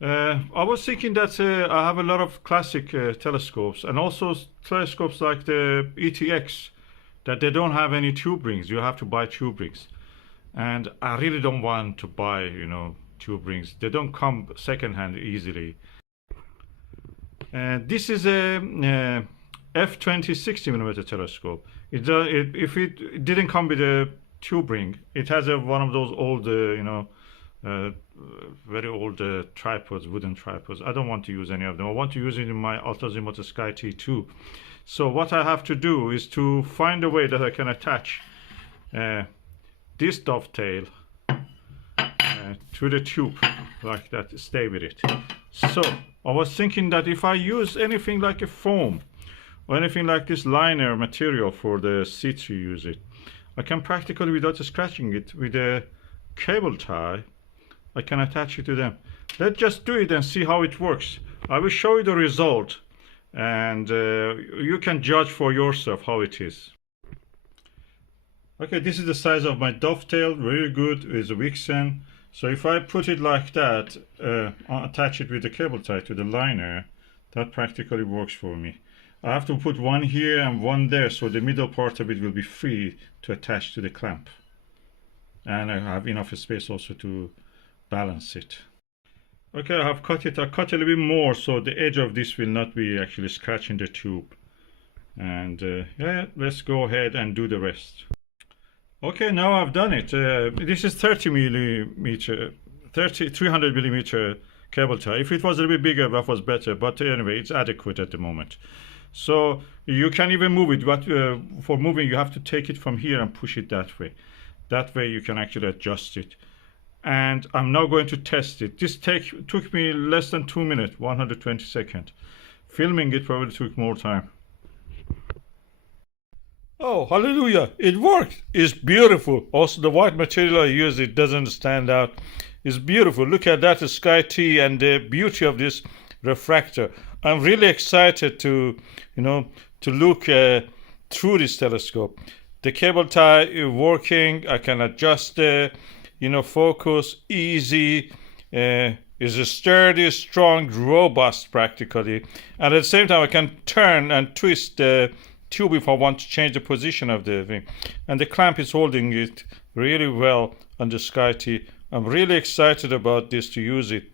I was thinking that I have a lot of classic telescopes and also telescopes like the ETX that they don't have any tube rings. You have to buy tube rings, and I really don't want to buy, tube rings. They don't come secondhand easily. And this is a f20 60mm telescope. If it didn't come with a tube ring, it has one of those old, uh, very old tripods, wooden tripods. I don't want to use any of them. I want to use it in my Alt Azimuth SkyTee-2. So what I have to do is to find a way that I can attach this dovetail to the tube like that, stay with it. So I was thinking that if I use anything like a foam or anything like this liner material for the seats you use it, I can practically, without scratching it, with a cable tie, I can attach it to them. Let's just do it and see how it works. I will show you the result, and you can judge for yourself how it is. Okay, this is the size of my dovetail, really good, it's a Vixen. So if I put it like that, attach it with the cable tie to the liner, that practically works for me. I have to put one here and one there, so the middle part of it will be free to attach to the clamp. And I have enough space also to balance it. Okay, I have cut it. I cut a little bit more so the edge of this will not be actually scratching the tube. And yeah, let's go ahead and do the rest. Okay, now I've done it. This is 300 millimeter cable tie. If it was a little bit bigger, that was better. But anyway, it's adequate at the moment. So you can even move it. But for moving, you have to take it from here and push it that way. That way you can actually adjust it. And I'm now going to test it. This took me less than 2 minutes, 120 seconds. Filming it probably took more time. Oh, hallelujah, it worked. It's beautiful. Also, the white material I used, it doesn't stand out. It's beautiful. Look at that, the SkyTee and the beauty of this refractor. I'm really excited to look through this telescope. The cable tie is working. I can adjust the, focus, easy. Is a sturdy, strong, robust practically. And at the same time, I can turn and twist the tube if I want to change the position of the thing. And the clamp is holding it really well on the SkyTee. I'm really excited about this to use it.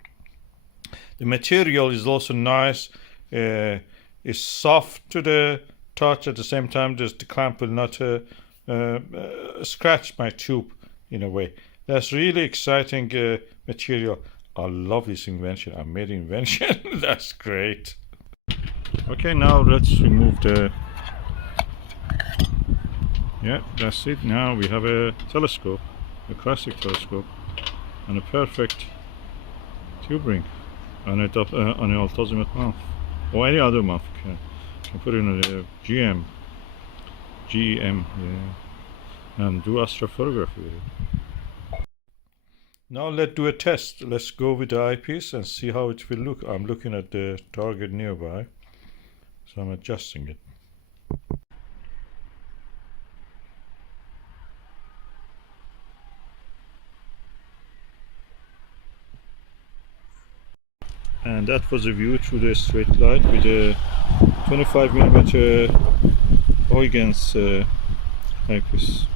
The material is also nice. It's soft to the touch. At the same time, the clamp will not scratch my tube in a way. That's really exciting material. I love this invention. I made an invention. That's great. Okay, now let's remove the... Yeah, that's it. Now we have a telescope, a classic telescope, and a perfect tube ring on an Alt Azimuth mount, or any other mount. You can put it in a GM, yeah, and do astrophotography with it. Now let's do a test. Let's go with the eyepiece and see how it will look. I'm looking at the target nearby, so I'm adjusting it. And that was a view through the straight light with a 25mm Huygens eyepiece.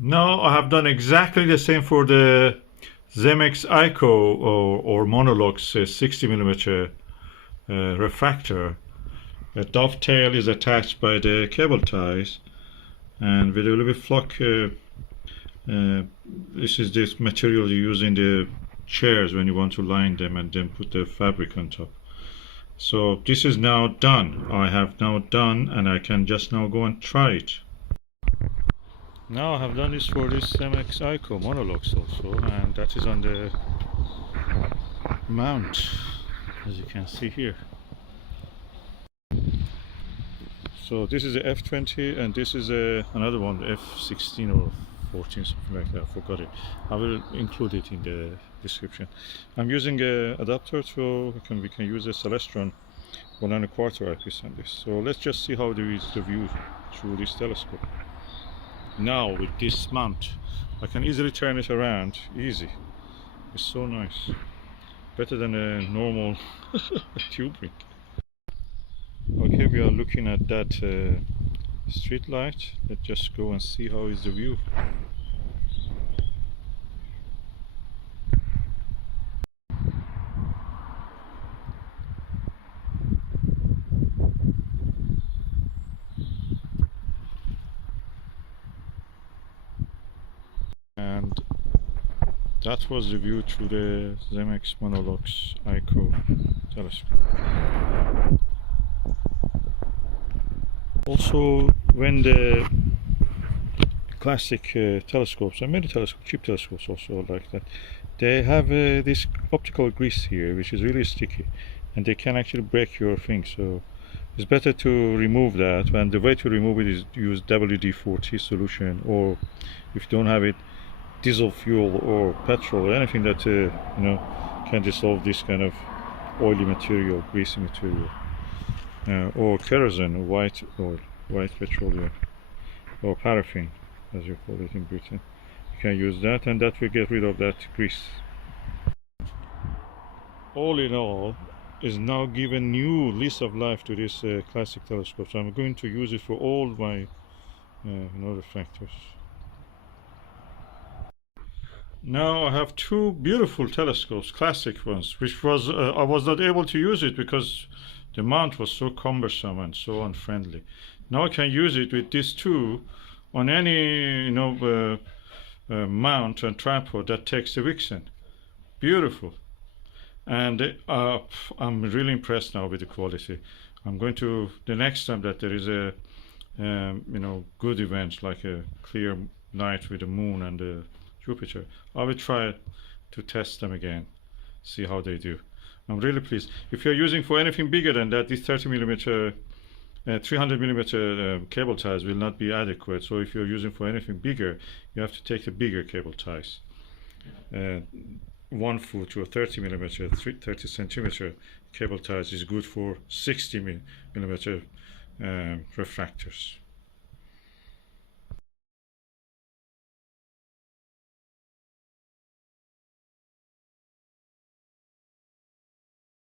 Now I have done exactly the same for the Zemeckis ICO or Monolox 60mm refractor. The dovetail is attached by the cable ties. And with a little bit flock, this is this material you use in the chairs when you want to line them and then put the fabric on top. So this is now done. I have now done, and I can just now go and try it. Now I have done this for this Zemeckis ICO Monolox also, and that is on the mount, as you can see here. So this is a f20 and this is another one, f16 or 14, something like that. I forgot it. I will include it in the description. I'm using an adapter, so we can use a Celestron 1¼ eyepiece on this. So let's just see how there is the view through this telescope. Now with this mount, I can easily turn it around, easy. It's so nice, better than a normal tube ring. Okay, we are looking at that street light. Let's just go and see how is the view. And that was the view through the Zemeckis Monolox ICO telescope. Also, when the classic telescopes, and many telescopes, cheap telescopes also like that, they have this optical grease here, which is really sticky, and they can actually break your thing. So it's better to remove that, and the way to remove it is use WD-40 solution, or if you don't have it, diesel fuel or petrol or anything that you know, can dissolve this kind of oily material, greasy material, or kerosene, white oil, white petroleum, or paraffin as you call it in Britain. You can use that, and that will get rid of that grease. All in all, is now given new lease of life to this classic telescope. So I'm going to use it for all my refractors. Now I have two beautiful telescopes, classic ones, which was I was not able to use it because the mount was so cumbersome and so unfriendly. Now I can use it with these two on any mount and tripod that takes the Vixen. Beautiful. And I'm really impressed now with the quality. I'm going to, the next time that there is a good event like a clear night with the moon and Jupiter, I will try to test them again, see how they do. I'm really pleased. If you're using for anything bigger than that, this 30mm 300mm cable ties will not be adequate. So if you're using for anything bigger, you have to take the bigger cable ties. 1 foot or 30mm, 30cm cable ties is good for 60mm refractors.